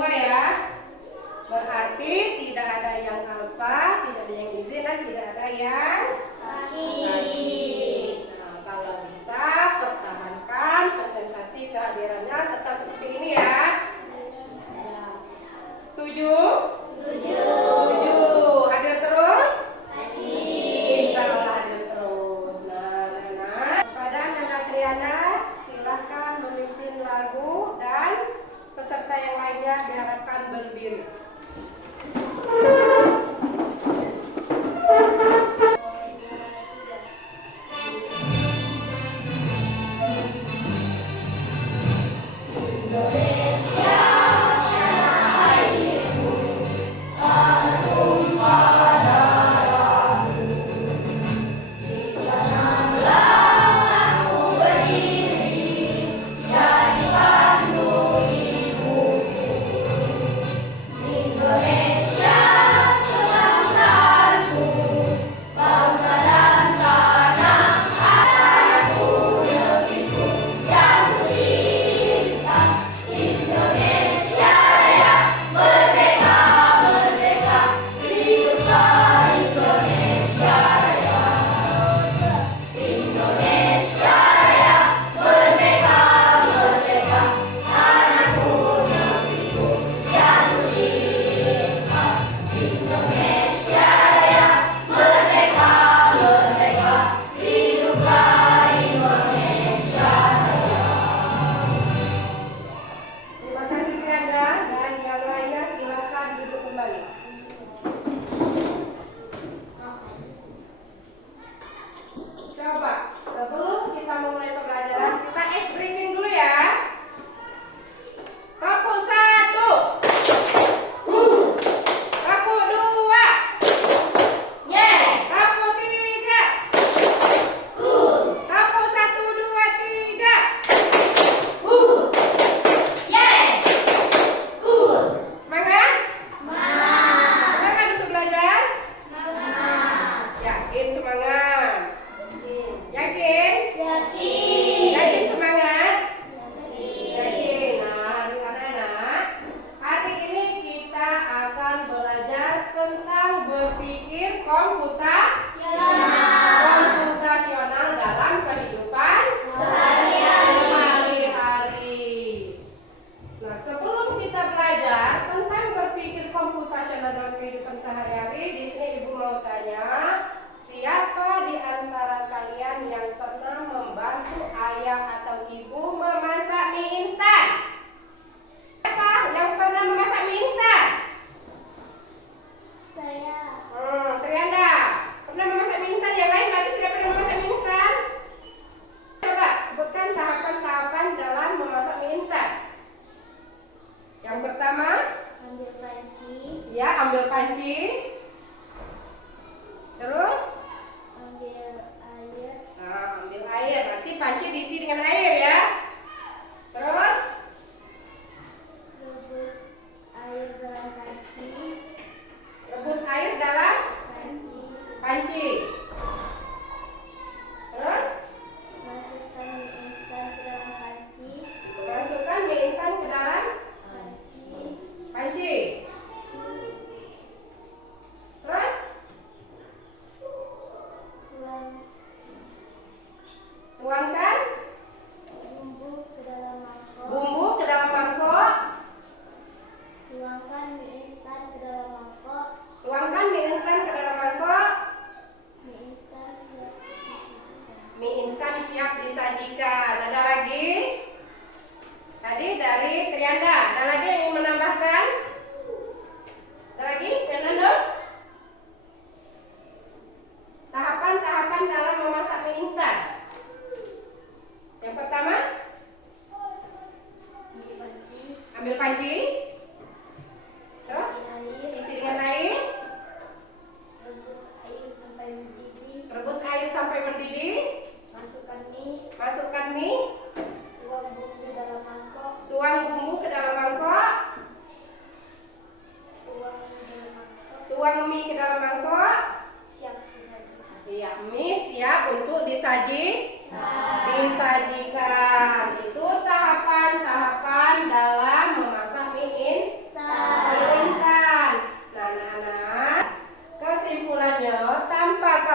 semua ya. Berarti tidak ada yang alfa, tidak ada yang izin, dan tidak ada yang sakit. Nah, kalau bisa pertahankan konsentrasi kehadirannya tetap seperti ini ya. Setuju? Setuju. Setuju. Hadir terus? Hadir. Insya Allah hadir terus. Nah, anak-anak, kepada Nanda Triana silakan memimpin lagu dan peserta yang lainnya diharapkan berdiri.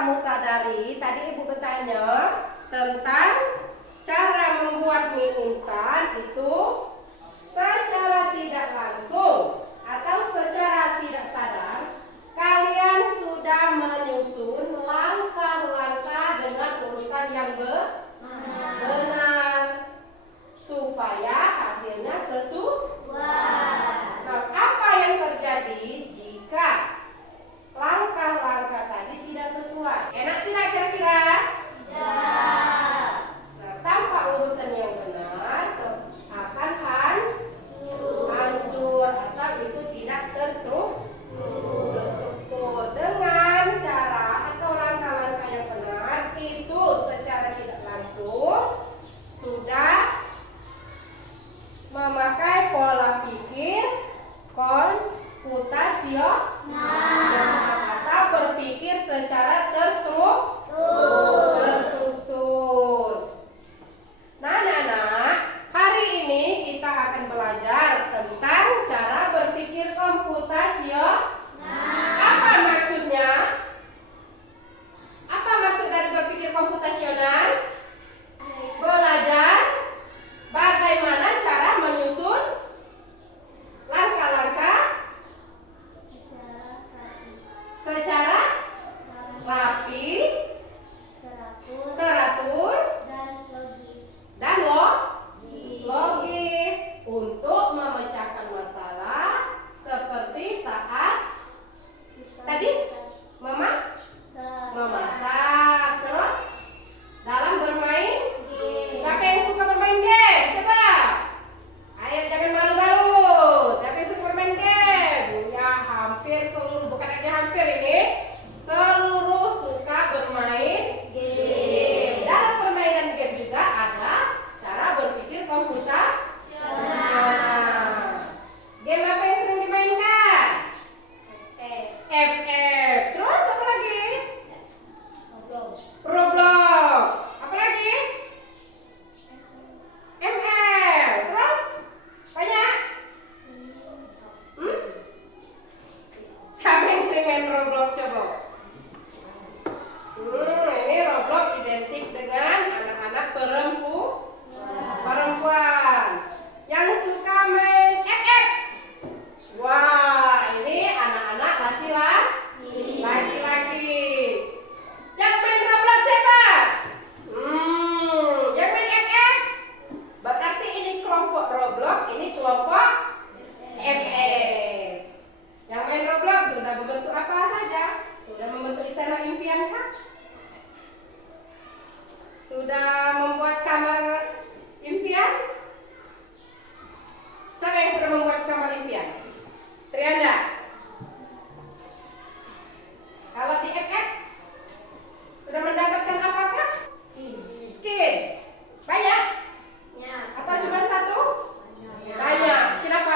kamu sadari, tadi Ibu bertanya tentang cara membuat mie instan itu secara tidak langsung atau secara tidak sadar. Kalian sudah menyusun langkah-langkah dengan urutan yang benar supaya hasilnya sesuai. Nah, apa yang terjadi jika langkah-langkah tadi tidak sesuai? Enak tidak kira-kira? Tidak. Nah, tanpa urutan yang benar akan hancur atau itu tidak terstruktur. Dengan cara atau langkah-langkah yang benar itu secara tidak langsung sudah memakai pola pikir komputasional atau berpikir secara terstruktur. Nah, anak-anak, hari ini kita akan belajar tentang cara berpikir komputasional. Apa maksudnya? Apa maksud dari berpikir komputasional? Belajar bagaimana cara menyusun langkah-langkah secara rapi, teratur, dan logis untuk memecahkan masalah seperti saat tadi memasak, terus dalam bermain. Siapa yang suka bermain game? Coba. Ayo jangan malu-malu. Siapa yang suka bermain game? Ya hampir seluruh, bukan hanya hampir ini, seluruh suka bermain game. Dalam permainan game juga ada cara berpikir komputasional. Game apa yang sering dimainkan? FF. Terus apa lagi? Roblox. Apa lagi? ML. Terus? Banyak? Siapa yang sering main Roblox coba? Ini Roblox identik dengan anak-anak perempuan yang suka main FF. Wah, ini anak-anak laki-laki. Yang main Roblox siapa? Yang main FF? Berarti ini kelompok Roblox, ini kelompok FF. Yang main Roblox sudah membentuk apa saja? Sudah membentuk istana impian kah? Sudah membuat kamar impian? Siapa yang sudah membuat kamar impian? Trianda. Kalau di FF sudah mendapatkan apakah? Skin. Banyak? Atau cuma satu? Banyak. Skin apa?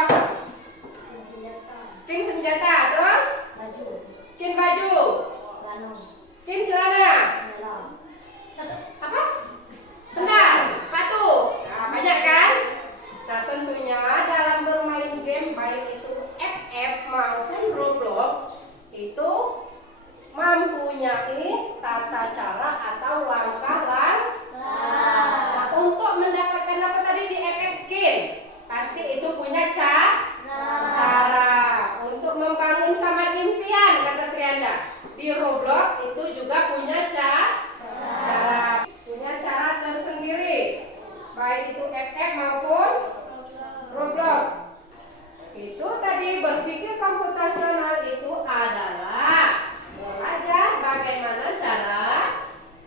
Skin senjata. Terus? Skin baju. Skin celana. Apa? Sendal. Sepatu. Nah, banyak kan? Nah, tentunya dalam bermain game baik itu FF maupun Roblox itu mempunyai tata cara atau langkah-langkah. Untuk mendapatkan apa tadi di FF skin, pasti itu punya cara. Untuk membangun kamar impian, kata Trianda, di Roblox itu juga punya cara. Punya cara tersendiri, baik itu FF maupun Roblox. Itu tadi berpikir komputasional itu adalah belajar bagaimana cara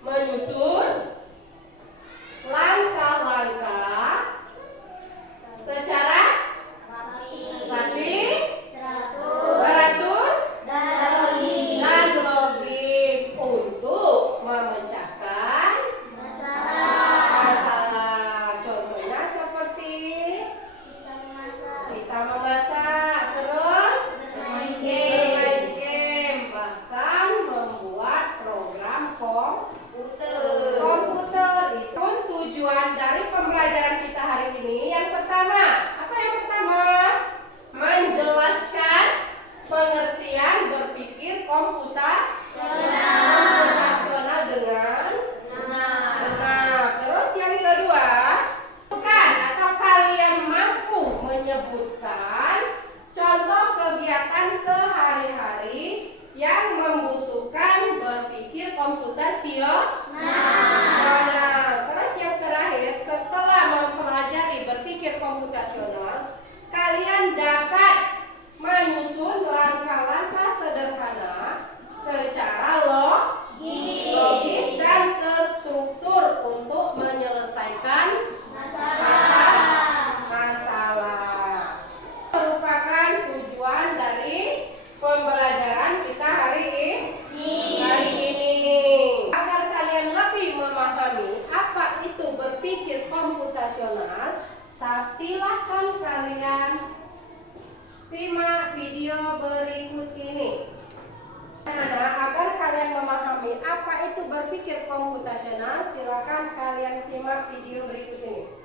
menyusun langkah-langkah secara rapi, teratur, dan logis untuk komputasional. Terus yang terakhir, setelah mempelajari berpikir komputasional, kalian dapat menyusun langkah-langkah sederhana secara logis dan terstruktur untuk menyelesaikan masalah. Merupakan tujuan dari pembelajaran kita hari ini. Agar kalian lebih memahami apa itu berpikir komputasional, silahkan kalian simak video berikut ini. Agar kalian memahami apa itu berpikir komputasional, silakan kalian simak video berikut ini.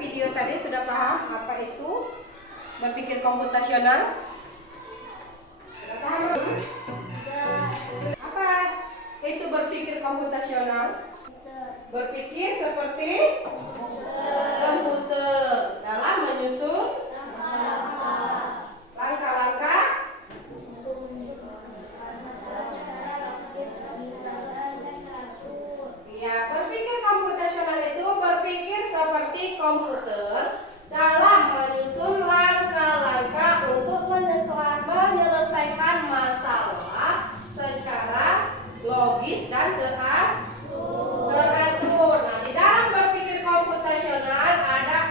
Video tadi sudah paham apa itu berpikir komputasional? Sudah paham? Apa itu berpikir komputasional? Berpikir seperti komputer dalam menyusun langkah-langkah ya, berpikir komputasional itu berpikir seperti komputer dalam menyusun langkah-langkah untuk menyelesaikan masalah secara logis dan teratur. Nah, di dalam berpikir komputasional ada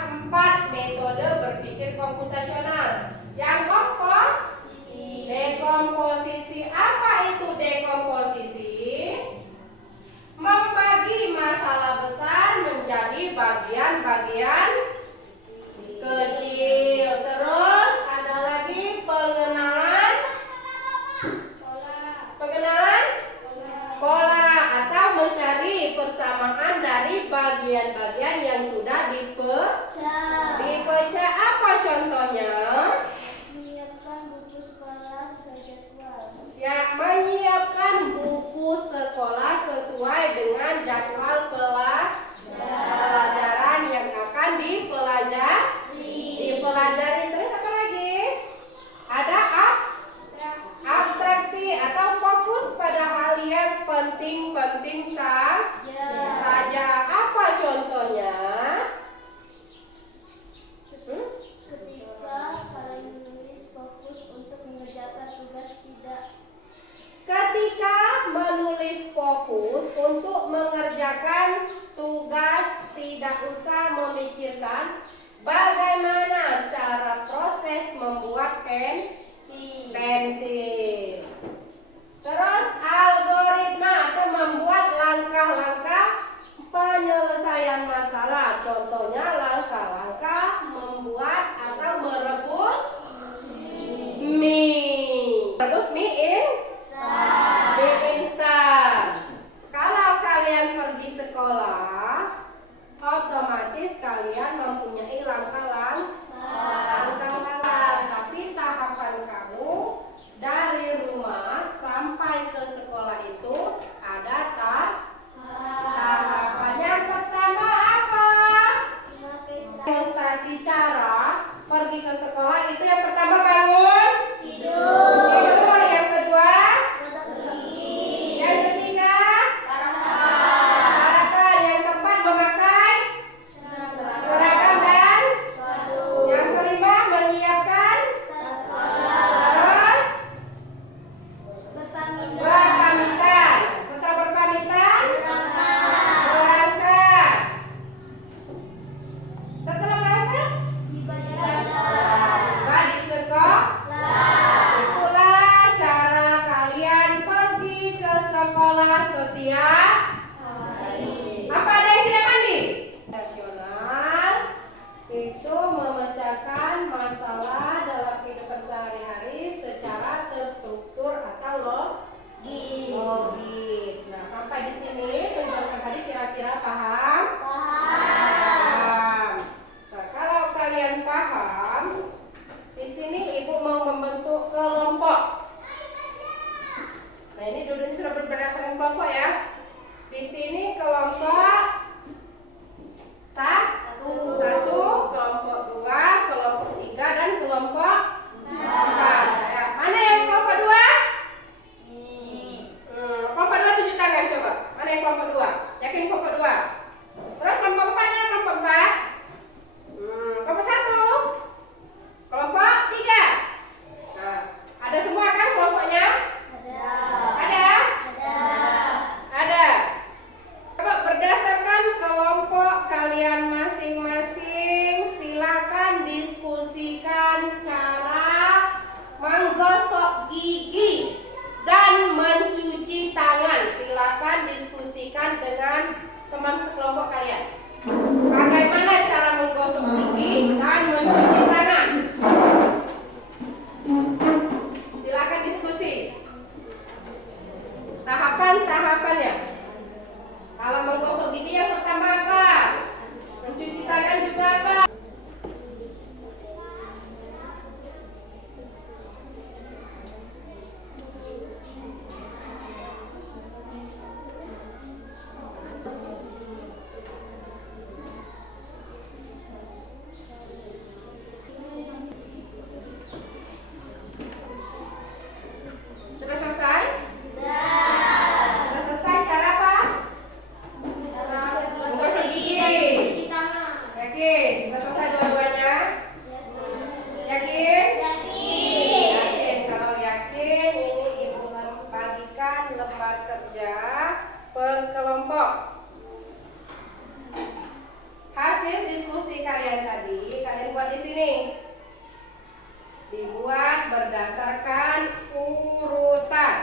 dibuat berdasarkan urutan.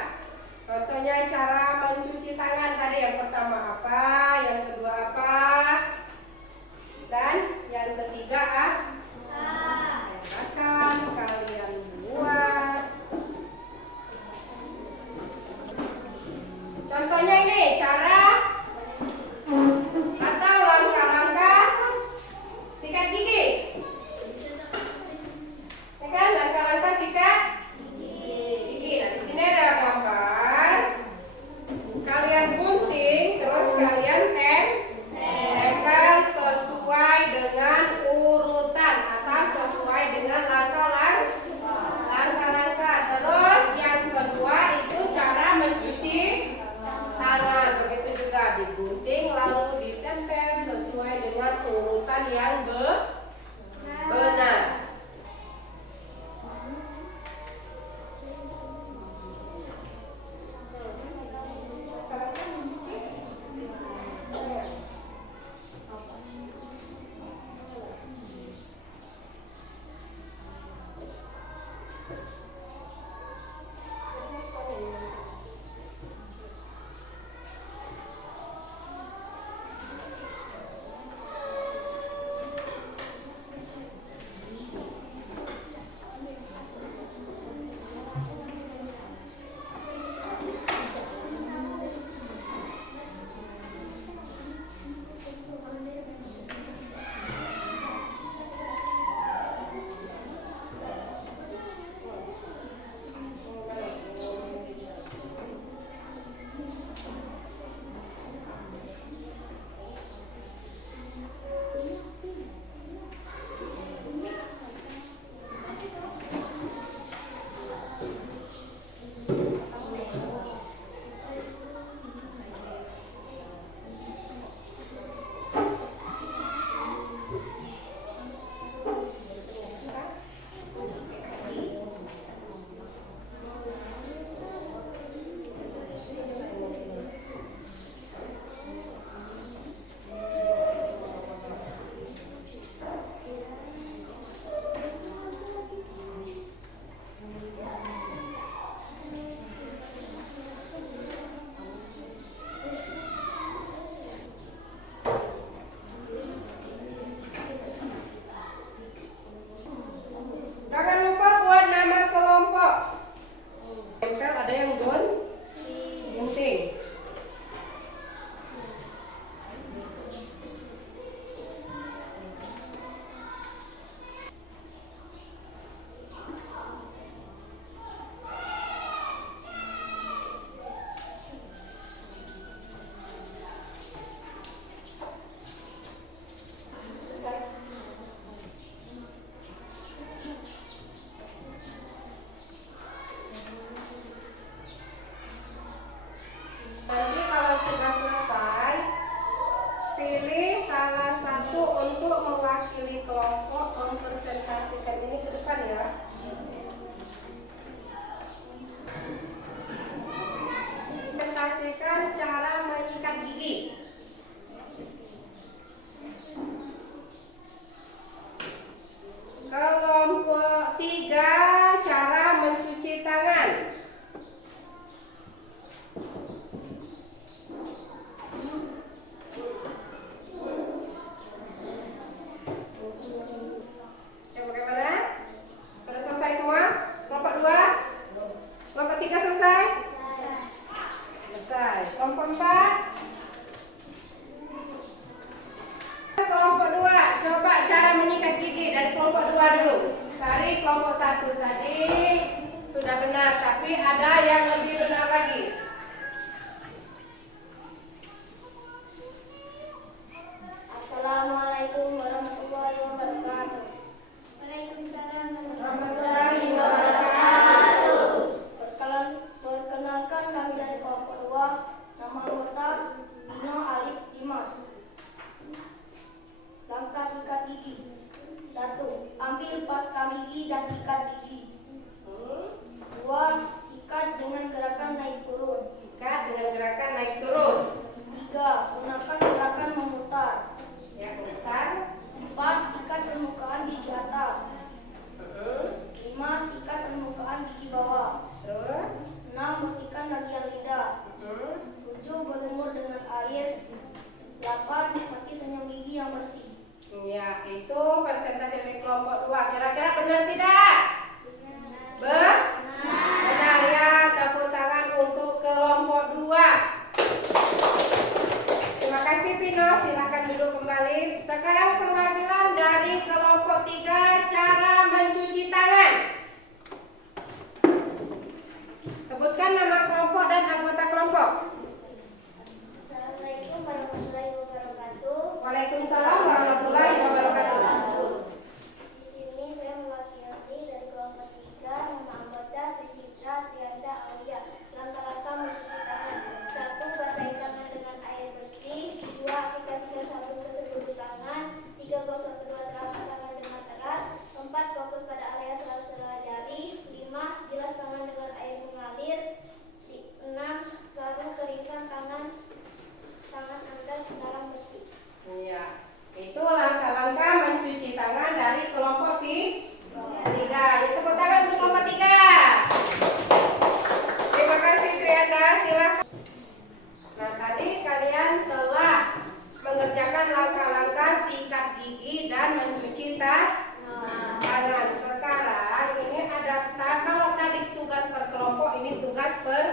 Contohnya cara mencuci tangan tadi, yang pertama apa, yang kedua apa, dan yang ketiga akan kalian buat. Contohnya ini cara atau langkah-langkah sikat gigi. Ya kan, langkah-langkah sikat gigi. Nah, di sini ada gambar. Kalian gunting, terus kalian tempel sesuai dengan urutan atau sesuai dengan langkah-langkah. Terus yang kedua itu cara mencuci tangan. Begitu juga digunting lalu ditempel sesuai dengan urutan yang benar. Jangan lupa buat nama kelompok. Tempel ada yang gunting. Nanti kalau sudah selesai, pilih salah satu untuk mewakili kelompok mempresentasikan ini ke depan ya. Presentasikan cara menyikat gigi. Kelompok 3 cara mencuci tangan. Ya, bagaimana? Sudah selesai semua? Kelompok 2? Kelompok 3 selesai? Selesai. Kelompok 4? Kelompok 2, coba cara menyikat gigi dari kelompok 2 dulu. Dari kelompok 1 tadi sudah benar, tapi ada yang lebih benar lagi. Assalamualaikum warahmatullahi wabarakatuh. Waalaikumsalam Warahmatullahi wabarakatuh. Perkenalkan kami dari kelompok 2. Nama anggota Dino, Alif, Dimas. Langkah sikat gigi. 1. Ambil pasta gigi dan sikat gigi. 2. Sikat dengan gerakan naik turun. Sikat dengan gerakan naik turun. 3. Gunakan gerakan memutar. Ya, memutar. 4. Sikat permukaan gigi atas. 5. Ya, itu presentasi dari kelompok 2. Kira-kira benar tidak? Benar ya. Tepuk tangan untuk kelompok 2. Terima kasih Pino, silakan duduk kembali. Sekarang pengambilan dari kelompok 3, cara mencuci tangan. Sebutkan nama kelompok dan anggota kelompok. Assalamualaikum warahmatullahi wabarakatuh. Waalaikumsalam warahmatullahi wabarakatuh. Di sini saya mewakili dari kelompok 3, nama anggota Tricitra Trianda Aulia. Langkah-langkah mencuci tangan. 1. Basahi tangan dengan air bersih. 2. Aplikasikan sabun ke seluruh tangan. 3. Gosok kedua telapak tangan dengan erat. 4. Fokus pada area sela-sela jari. 5. Bilas tangan dengan air mengalir. 6. Lalu keringkan tangan Anda sekarang bersih. Iya, itu langkah-langkah mencuci tangan dari kelompok 3. Ya, tepuk tangan untuk kelompok 3. Terima kasih Trianda, silakan. Nah, tadi kalian telah mengerjakan langkah-langkah sikat gigi dan mencuci tangan. Sekarang ini ada kalau tadi tugas per kelompok, ini tugas per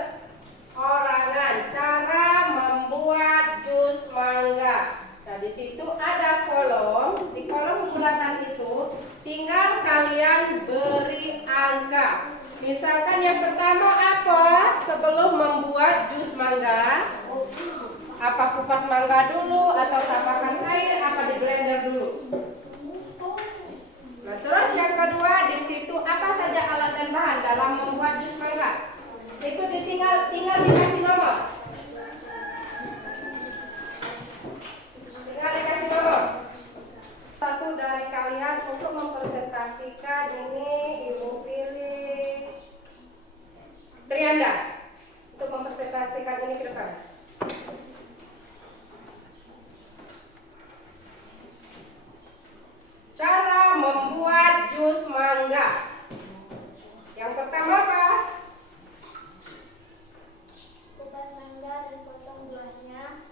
orangan. Cara membuat jus mangga. Nah, di situ ada kolom. Di kolom bulatan itu tinggal kalian beri angka. Misalkan yang pertama apa? Sebelum membuat jus mangga, apa kupas mangga dulu atau tambahkan air, apa di blender dulu? Nah, terus yang kedua, di situ apa saja alat dan bahan dalam membuat jus mangga? Itu tinggal dikasih nomor. Tinggal dikasih nomor. Satu dari kalian untuk mempresentasikan ini, Ibu pilih Trianda untuk mempresentasikan ini ke depan. Cara membuat jus mangga. Yang pertama apa? Kupas mangga dan potong buahnya.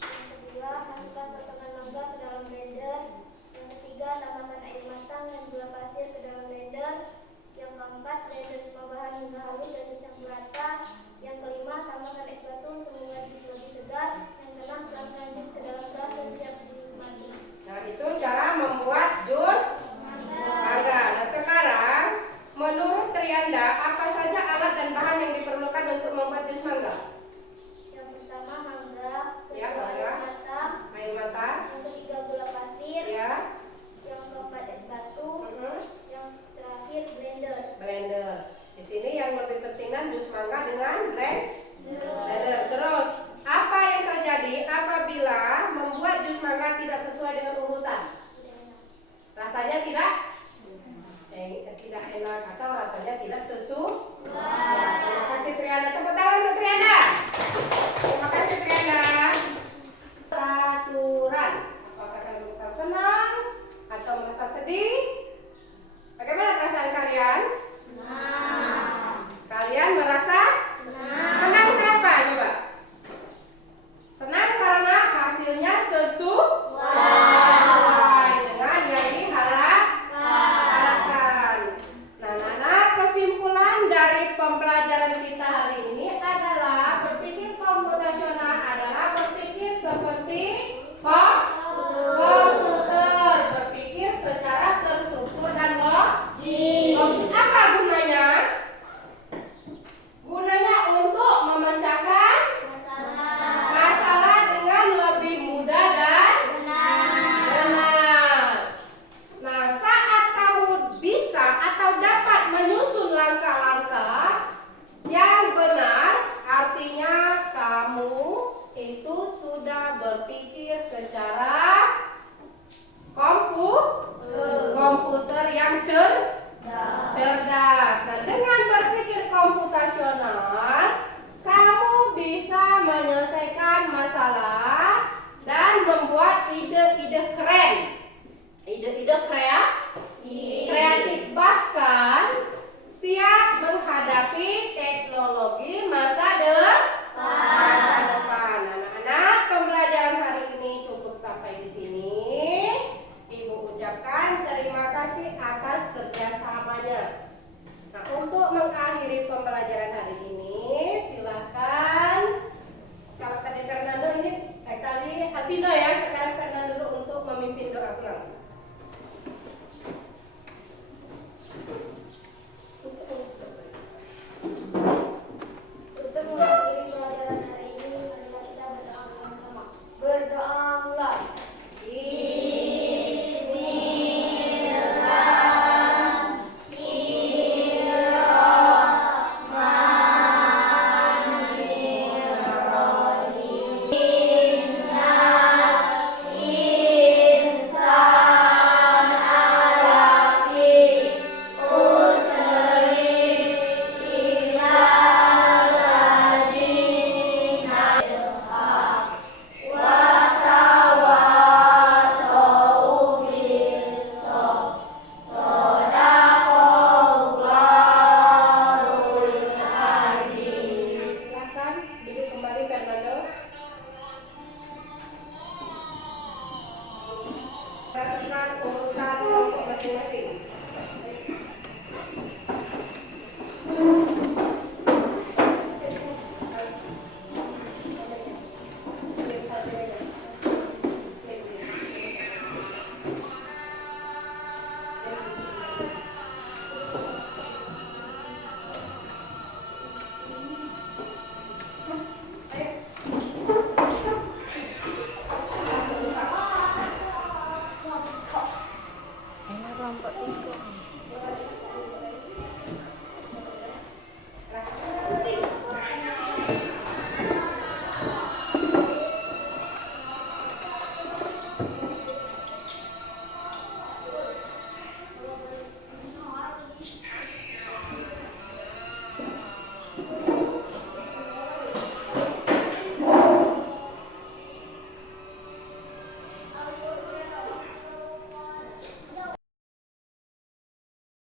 Yang kedua, masukkan potongan mangga ke dalam blender. Yang ketiga, tambahkan air matang dan gula pasir ke dalam blender. Yang keempat, blender semua bahan hingga halus dan dicampur rata. Yang kelima, tambahkan es batu untuk membuat jus lebih segar. Yang keenam, tuangkan jus ke dalam gelas dan siap dinikmati. Nah, itu cara membuat jus mangga. Nah, sekarang menurut Trianda, apa saja alat dan bahan yang diperlukan untuk membuat jus mangga? Yang pertama, mangga. Ya, Kedua, mangga. air matang. Air matang. Yang ketiga, gula pasir. Ya. Yang keempat, es batu. Mhm. Yang terakhir, blender. Blender. Di sini yang lebih pentingnya jus mangga dengan blender. Terus, apa yang terjadi apabila membuat jus mangga tidak sesuai dengan urutan? Rasanya tidak enak atau rasanya tidak sesuai. Terima kasih Trianda. Tepuk tangan untuk Trianda. Terima kasih Trianda. Aturan. Apakah kalian merasa senang atau merasa sedih? Bagaimana perasaan kalian? Kalian merasa senang kenapa? Coba. Senang karena hasilnya sesuai dengan yang diharapkan. Nah, kesimpulan dari pembelajaran kita hari ini adalah berpikir komputasional adalah berpikir seperti komputer, berpikir secara terstruktur dan logis. Apa gunanya? Gunanya untuk memecahkan masalah dengan lebih mudah dan benar. Nah, saat kamu bisa atau dapat menyusun langkah-langkah yang benar, artinya kamu itu sudah berpikir secara komputer yang cerdas. Nah, dengan berpikir komputasional, kamu bisa menyelesaikan masalah dan membuat ide-ide keren. Ide-ide kreatif, bahkan siap menghadapi teknologi masa depan. Anak-anak, pembelajaran hari ini cukup sampai di sini. Terima kasih.